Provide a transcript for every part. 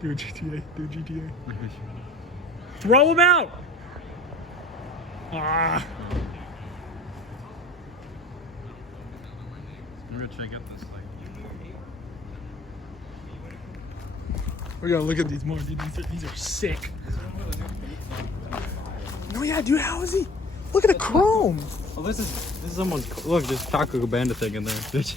Do a GTA. Do a GTA. Throw him out! Ah. I'm gonna check out this like. We gotta look at these more, dude. These are sick. No, yeah, dude. How is he? Look at the chrome. Oh, this is someone's. Look, there's Taco Cabana thing in there. Dude.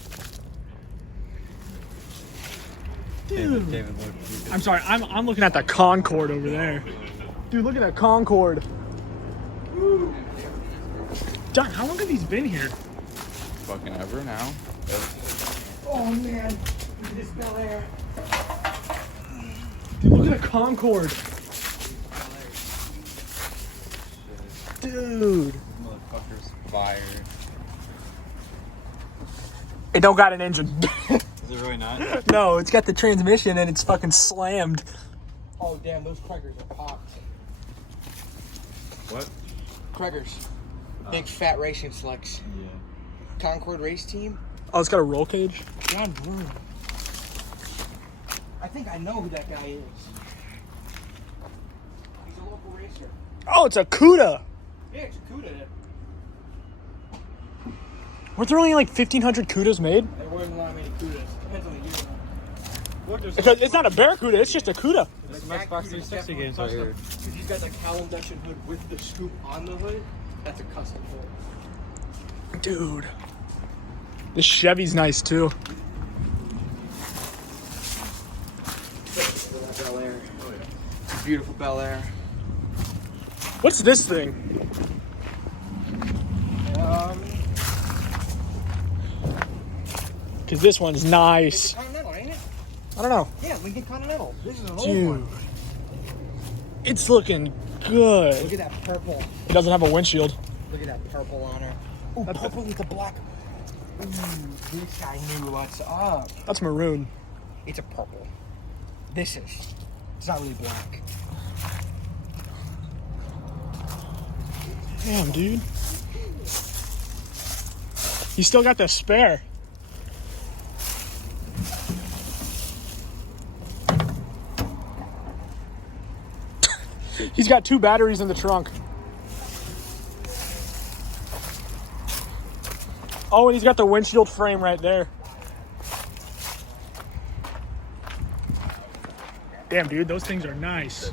David, look. I'm sorry. I'm looking at the Concorde over there. Dude, look at that Concorde. Woo. John, how long have these been here? Fucking ever now. Oh man, look at this Bel Air. Dude, look at the Concorde. Dude. Motherfucker's fired. It don't got an engine. Is it really not? No, it's got the transmission and it's fucking slammed. Oh damn, those Craigers are popped. What? Craigers. Big fat racing slicks. Yeah. Concord race team. Oh, it's got a roll cage. John Broom. I think I know who that guy is. He's a local racer. Oh, it's a CUDA. Yeah, it's a CUDA. Weren't there only like 1,500 CUDAs made? There wasn't a lot many CUDAs. Depends on the year. Look, there's Because it's not a Barracuda, it's just a CUDA. some Xbox 360 games right here. Because he's got the Callum Dutchin hood with the scoop on the hood. That's a custom hood. Dude. This Chevy's nice too. Bel Air. Beautiful Bel Air. What's this thing? Because this one's nice. Continental, ain't it? I don't know. Yeah, Lincoln Continental. This is an old Dude. one. It's looking Look good. at that purple. It doesn't have a windshield. Look at that purple on her. Ooh, purple with the black. Ooh, this guy knew what's up. That's maroon. It's a purple. This is. It's not really black. Damn, dude. You still got the spare. He's got 2 batteries in the trunk. Oh, and he's got the windshield frame right there. Damn, dude, those things are nice.